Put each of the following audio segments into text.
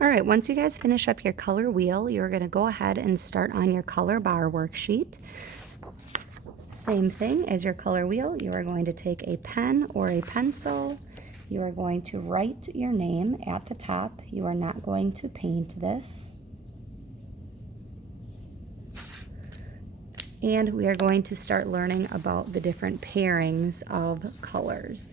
All right, once you guys finish up your color wheel, you're going to go ahead and start on your color bar worksheet. Same thing as your color wheel, you are going to take a pen or a pencil. You are going to write your name at the top. You are not going to paint this. And we are going to start learning about the different pairings of colors.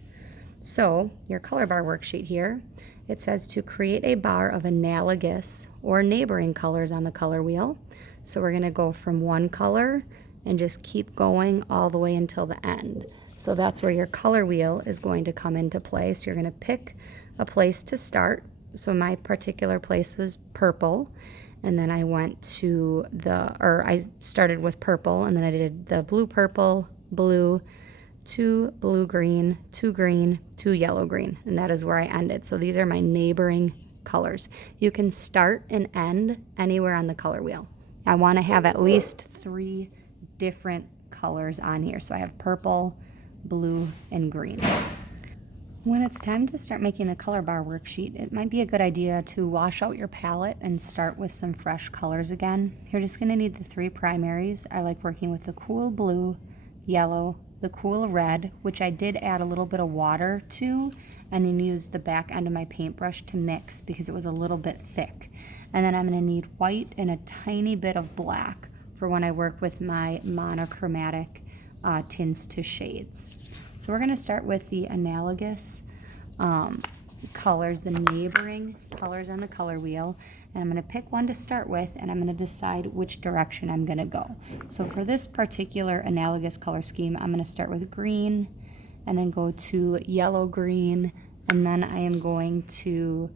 So your color bar worksheet here, it says to create a bar of analogous or neighboring colors on the color wheel. So we're going to go from one color and just keep going all the way until the end. So that's where your color wheel is going to come into play. So you're going to pick a place to start. So my particular place was purple, and then I went to I started with purple, and then I did the blue, purple, blue, 2 blue green, 2 green, 2 yellow green, and that is where I ended. So these are my neighboring colors. You can start and end anywhere on the color wheel. I want to have at least 3 different colors on here. So I have purple, blue, and green. When it's time to start making the color bar worksheet, it might be a good idea to wash out your palette and start with some fresh colors again. You're just going to need the 3 primaries. I like working with the cool blue, yellow, the cool red, which I did add a little bit of water to, and then use the back end of my paintbrush to mix because it was a little bit thick. And then I'm going to need white and a tiny bit of black for when I work with my monochromatic tints to shades. So we're going to start with the analogous colors, the neighboring colors on the color wheel, and I'm going to pick one to start with, and I'm going to decide which direction I'm going to go. So for this particular analogous color scheme, I'm going to start with green and then go to yellow green, and then I am going to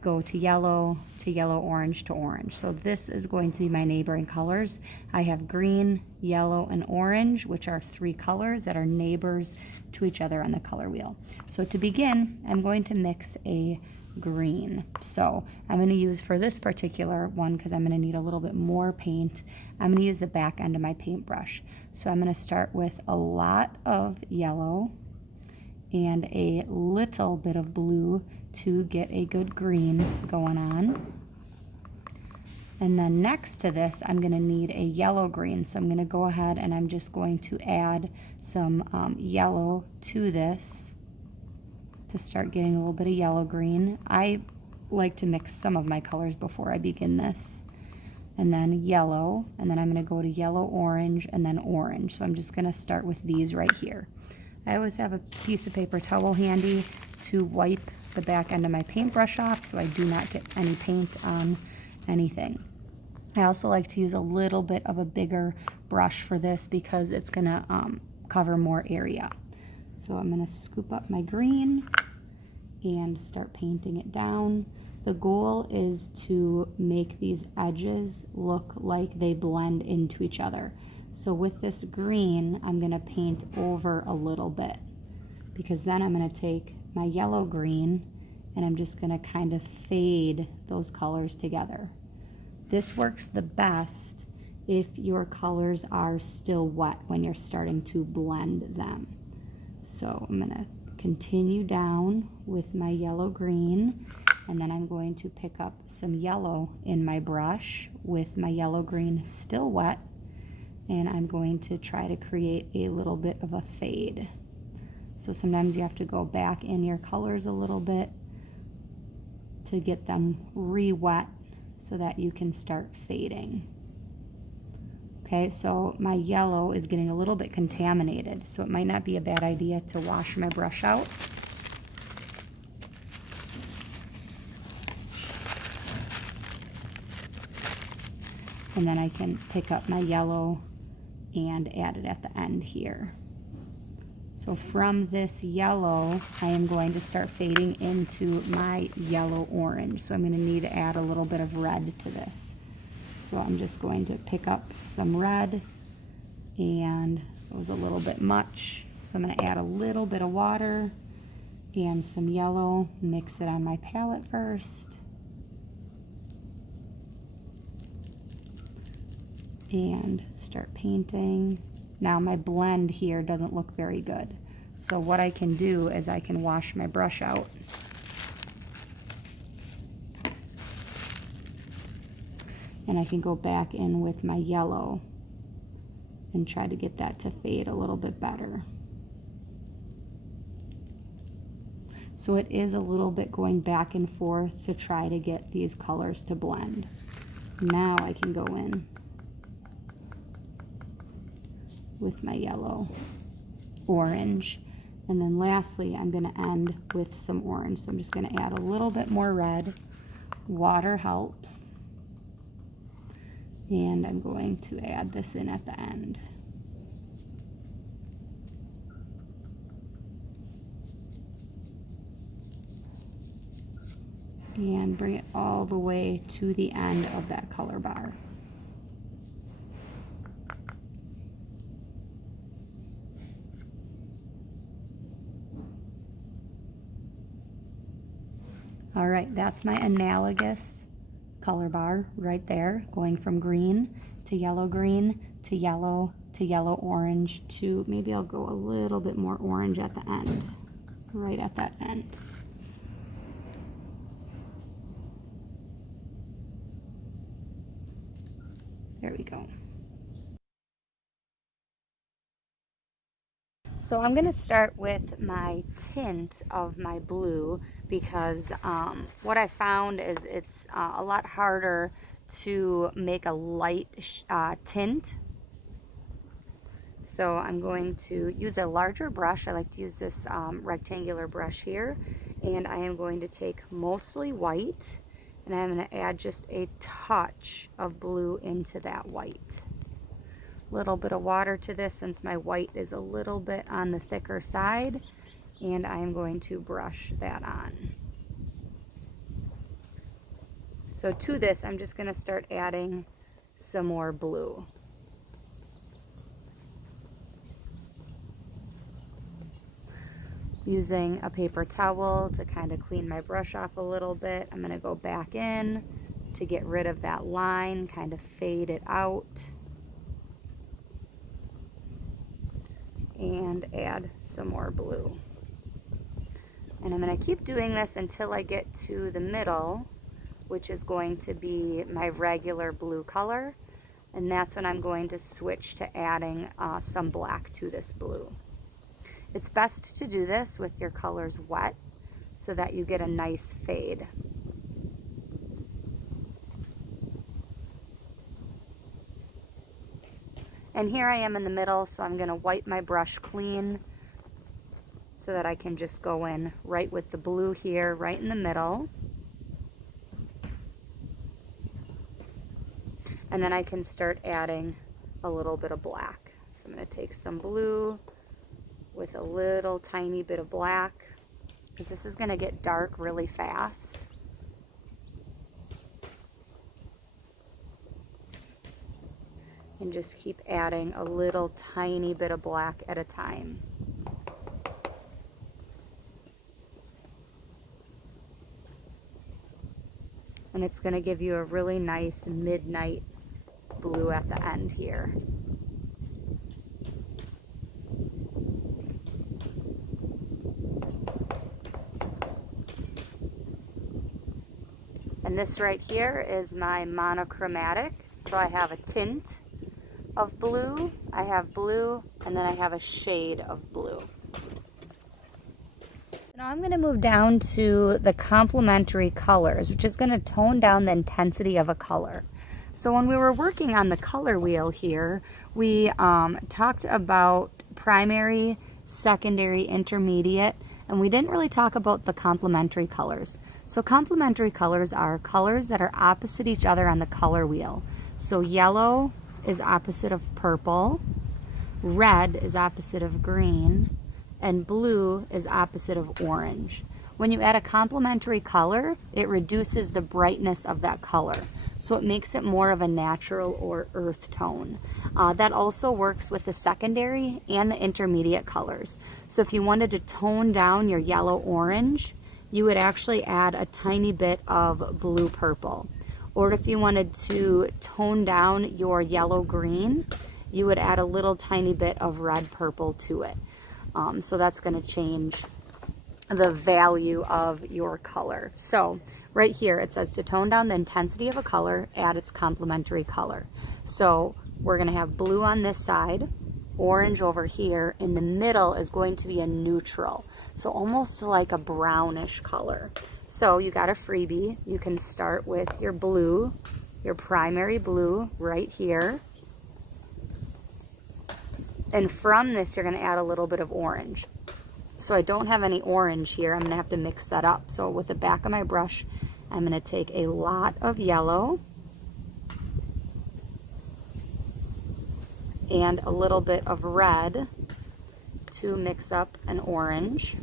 go to yellow, orange to orange. So this is going to be my neighboring colors. I have green, yellow, and orange, which are 3 colors that are neighbors to each other on the color wheel. So to begin, I'm going to mix a green. So I'm going to use, for this particular one, because I'm going to need a little bit more paint, I'm going to use the back end of my paintbrush. So I'm going to start with a lot of yellow and a little bit of blue to get a good green going on. And then next to this, I'm going to need a yellow green. So I'm going to go ahead and I'm just going to add some yellow to this to start getting a little bit of yellow green. I like to mix some of my colors before I begin this. And then yellow, and then I'm going to go to yellow, orange, and then orange. So I'm just going to start with these right here. I always have a piece of paper towel handy to wipe the back end of my paintbrush off so I do not get any paint on anything. I also like to use a little bit of a bigger brush for this because it's going to cover more area. So I'm going to scoop up my green and start painting it down. The goal is to make these edges look like they blend into each other. So with this green, I'm going to paint over a little bit, because then I'm going to take my yellow green and I'm just going to kind of fade those colors together. This works the best if your colors are still wet when you're starting to blend them. So I'm going to continue down with my yellow green, and then I'm going to pick up some yellow in my brush with my yellow green still wet, and I'm going to try to create a little bit of a fade. So sometimes you have to go back in your colors a little bit to get them re-wet so that you can start fading. Okay, so my yellow is getting a little bit contaminated, so it might not be a bad idea to wash my brush out. And then I can pick up my yellow and add it at the end here. So from this yellow, I am going to start fading into my yellow orange. So I'm going to need to add a little bit of red to this. So I'm just going to pick up some red, and it was a little bit much. So I'm going to add a little bit of water and some yellow, mix it on my palette first. And start painting. Now my blend here doesn't look very good. So what I can do is I can wash my brush out. And I can go back in with my yellow and try to get that to fade a little bit better. So it is a little bit going back and forth to try to get these colors to blend. Now I can go in with my yellow, orange, and then lastly I'm going to end with some orange. So I'm just going to add a little bit more red. Water helps. And I'm going to add this in at the end. And bring it all the way to the end of that color bar. All right, that's my analogous color bar right there, going from green to yellow to yellow orange to maybe I'll go a little bit more orange at the end, right at that end. There we go. So I'm going to start with my tint of my blue because what I found is it's a lot harder to make a light tint. So I'm going to use a larger brush. I like to use this rectangular brush here, and I am going to take mostly white, and I'm going to add just a touch of blue into that white. Little bit of water to this since my white is a little bit on the thicker side, and I am going to brush that on. So to this I'm just going to start adding some more blue. Using a paper towel to kind of clean my brush off a little bit, I'm going to go back in to get rid of that line, kind of fade it out. And add some more blue. And I'm going to keep doing this until I get to the middle, which is going to be my regular blue color. And that's when I'm going to switch to adding some black to this blue. It's best to do this with your colors wet so that you get a nice fade. And here I am in the middle, so I'm going to wipe my brush clean so that I can just go in right with the blue here, right in the middle. And then I can start adding a little bit of black. So I'm going to take some blue with a little tiny bit of black, because this is going to get dark really fast. And just keep adding a little tiny bit of black at a time. And it's going to give you a really nice midnight blue at the end here. And this right here is my monochromatic. So I have a tint of blue, I have blue, and then I have a shade of blue. Now I'm going to move down to the complementary colors, which is going to tone down the intensity of a color. So when we were working on the color wheel here, we talked about primary, secondary, intermediate, and we didn't really talk about the complementary colors. So complementary colors are colors that are opposite each other on the color wheel. So yellow is opposite of purple, red is opposite of green, and blue is opposite of orange. When you add a complementary color, it reduces the brightness of that color. So it makes it more of a natural or earth tone. That also works with the secondary and the intermediate colors. So if you wanted to tone down your yellow-orange, you would actually add a tiny bit of blue-purple. Or if you wanted to tone down your yellow-green, you would add a little tiny bit of red-purple to it. So that's going to change the value of your color. So right here it says to tone down the intensity of a color, add its complementary color. So we're going to have blue on this side, orange over here. In the middle is going to be a neutral, so almost like a brownish color. So you got a freebie. You can start with your blue, your primary blue right here. And from this, you're going to add a little bit of orange. So I don't have any orange here. I'm going to have to mix that up. So with the back of my brush, I'm going to take a lot of yellow and a little bit of red to mix up an orange.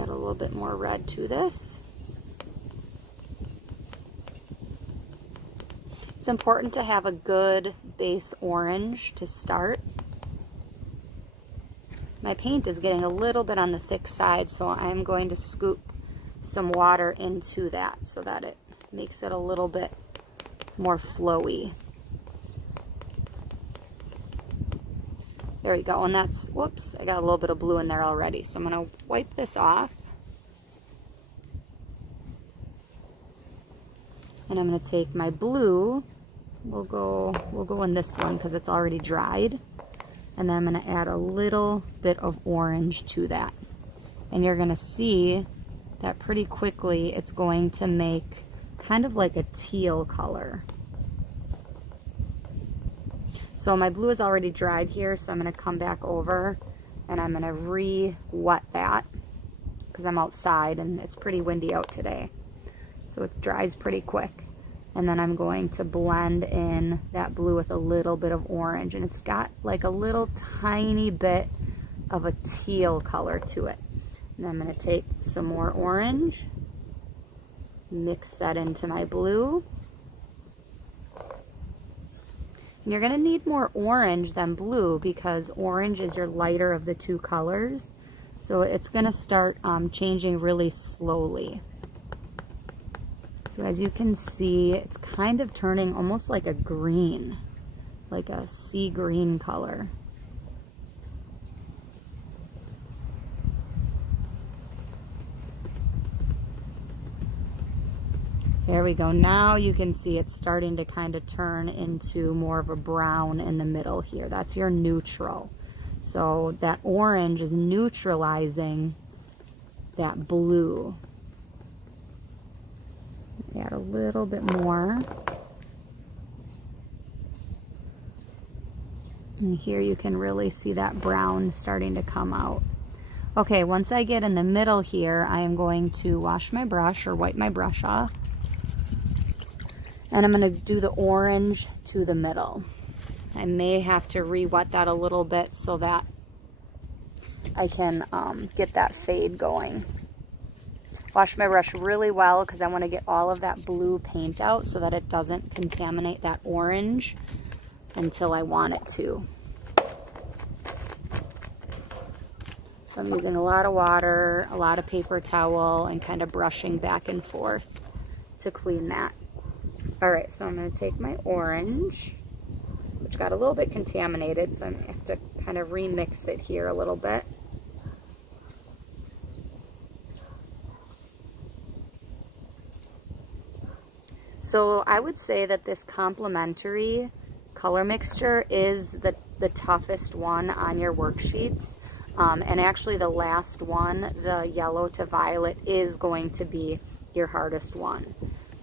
Add a little bit more red to this. It's important to have a good base orange to start. My paint is getting a little bit on the thick side, so I'm going to scoop some water into that so that it makes it a little bit more flowy. There we go, and that's, whoops, I got a little bit of blue in there already, so I'm going to wipe this off. And I'm going to take my blue, we'll go in this one because it's already dried. And then I'm going to add a little bit of orange to that. And you're going to see that pretty quickly it's going to make kind of like a teal color. So my blue is already dried here, so I'm going to come back over and I'm going to re-wet that because I'm outside and it's pretty windy out today. So it dries pretty quick. And then I'm going to blend in that blue with a little bit of orange. And it's got like a little tiny bit of a teal color to it. And then I'm going to take some more orange, mix that into my blue. And you're going to need more orange than blue because orange is your lighter of the two colors. So it's going to start changing really slowly. So as you can see, it's kind of turning almost like a green, like a sea green color. There we go. Now you can see it's starting to kind of turn into more of a brown in the middle here. That's your neutral. So that orange is neutralizing that blue. Add a little bit more. And here you can really see that brown starting to come out. Okay, once I get in the middle here, I am going to wash my brush or wipe my brush off. And I'm going to do the orange to the middle. I may have to re-wet that a little bit so that I can get that fade going. Wash my brush really well because I want to get all of that blue paint out so that it doesn't contaminate that orange until I want it to. So I'm using a lot of water, a lot of paper towel, and kind of brushing back and forth to clean that. All right, so I'm going to take my orange, which got a little bit contaminated, so I'm going to have to kind of remix it here a little bit. So I would say that this complementary color mixture is the toughest one on your worksheets. And actually the last one, the yellow to violet, is going to be your hardest one.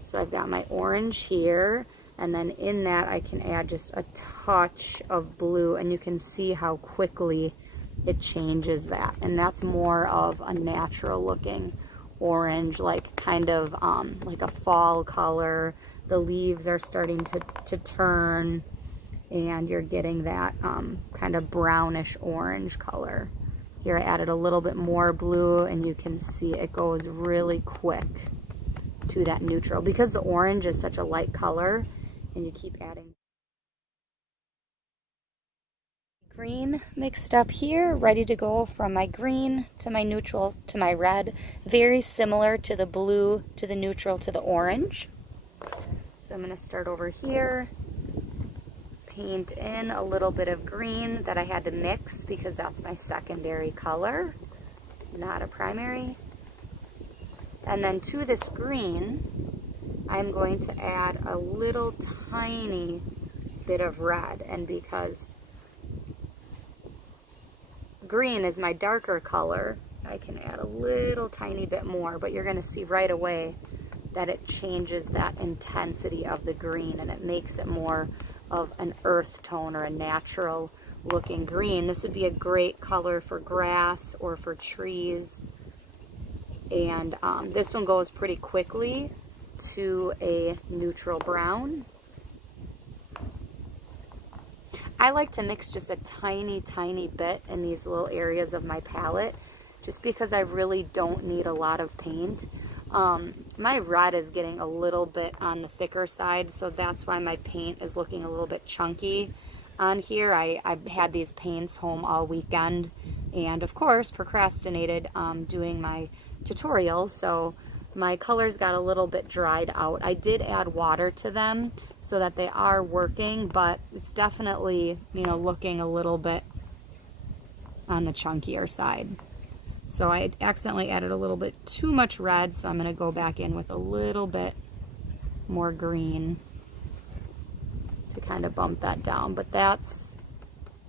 So I've got my orange here, and then in that I can add just a touch of blue, and you can see how quickly it changes that. And that's more of a natural looking orange, like kind of like a fall color. The leaves are starting to turn, and you're getting that kind of brownish orange color. Here I added a little bit more blue, and you can see it goes really quick to that neutral because the orange is such a light color, and you keep adding. Green mixed up here, ready to go from my green to my neutral to my red. Very similar to the blue to the neutral to the orange. So I'm going to start over here, paint in a little bit of green that I had to mix because that's my secondary color, not a primary. And then to this green, I'm going to add a little tiny bit of red. And because green is my darker color, I can add a little tiny bit more, but you're going to see right away that it changes that intensity of the green and it makes it more of an earth tone or a natural looking green. This would be a great color for grass or for trees. And this one goes pretty quickly to a neutral brown. I like to mix just a tiny bit in these little areas of my palette just because I really don't need a lot of paint. My red is getting a little bit on the thicker side, so that's why my paint is looking a little bit chunky on here. I've had these paints home all weekend and of course procrastinated doing my tutorial, so my colors got a little bit dried out. I did add water to them so that they are working, but it's definitely, you know, looking a little bit on the chunkier side. So I accidentally added a little bit too much red, so I'm going to go back in with a little bit more green to kind of bump that down. But that's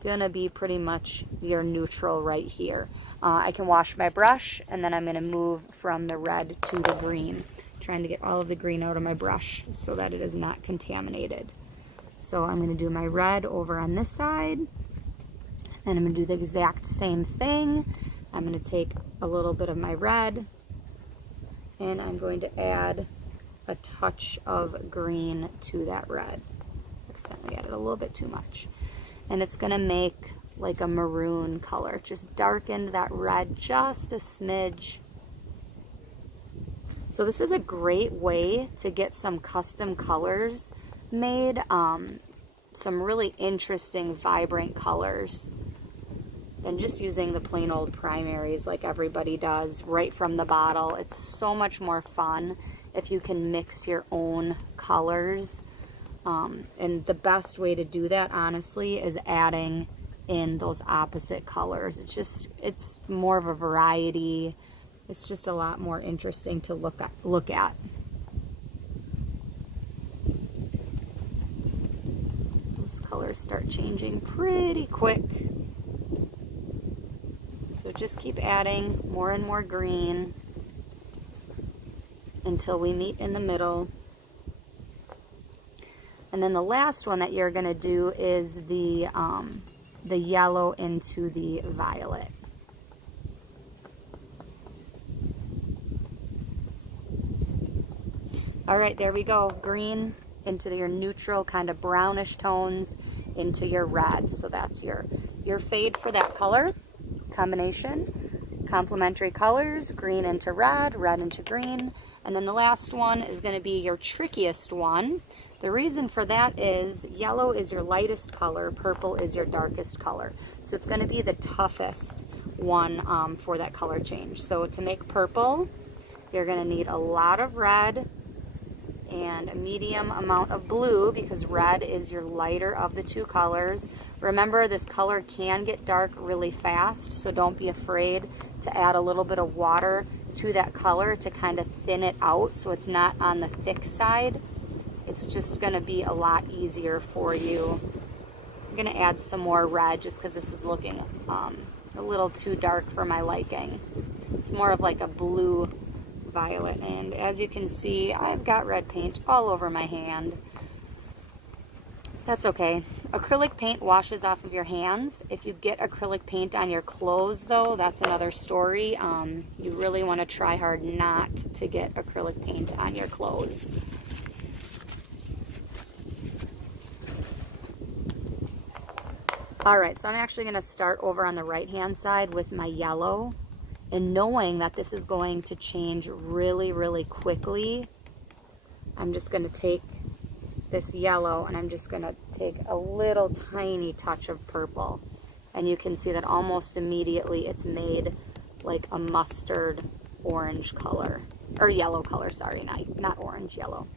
going to be pretty much your neutral right here. I can wash my brush, and then I'm going to move from the red to the green, trying to get all of the green out of my brush so that it is not contaminated. So I'm going to do my red over on this side, and I'm going to do the exact same thing. I'm going to take a little bit of my red and I'm going to add a touch of green to that red. Accidentally added a little bit too much. And it's going to make like a maroon color. Just darkened that red just a smidge. So this is a great way to get some custom colors made. Some really interesting, vibrant colors. Than just using the plain old primaries like everybody does right from the bottle. It's so much more fun if you can mix your own colors. And the best way to do that, honestly, is adding in those opposite colors. It's more of a variety. It's just a lot more interesting to look at. Those colors start changing pretty quick. So just keep adding more and more green until we meet in the middle. And then the last one that you're going to do is the yellow into the violet. All right, there we go. Green into your neutral kind of brownish tones into your red. So that's your fade for that color combination. Complementary colors, green into red, red into green. And then the last one is going to be your trickiest one. The reason for that is yellow is your lightest color, purple is your darkest color. So it's going to be the toughest one for that color change. So to make purple, you're going to need a lot of red and a medium amount of blue because red is your lighter of the two colors. Remember, this color can get dark really fast, so don't be afraid to add a little bit of water to that color to kind of thin it out so it's not on the thick side. It's just going to be a lot easier for you. I'm going to add some more red just because this is looking a little too dark for my liking. It's more of like a blue violet, and as you can see, I've got red paint all over my hand. That's okay. Acrylic paint washes off of your hands. If you get acrylic paint on your clothes, though, that's another story. You really want to try hard not to get acrylic paint on your clothes. All right, so I'm actually going to start over on the right-hand side with my yellow. And knowing that this is going to change really, really quickly, I'm just going to take this yellow and I'm just going to take a little tiny touch of purple. And you can see that almost immediately it's made like a mustard orange color, or yellow color, sorry, not orange, yellow.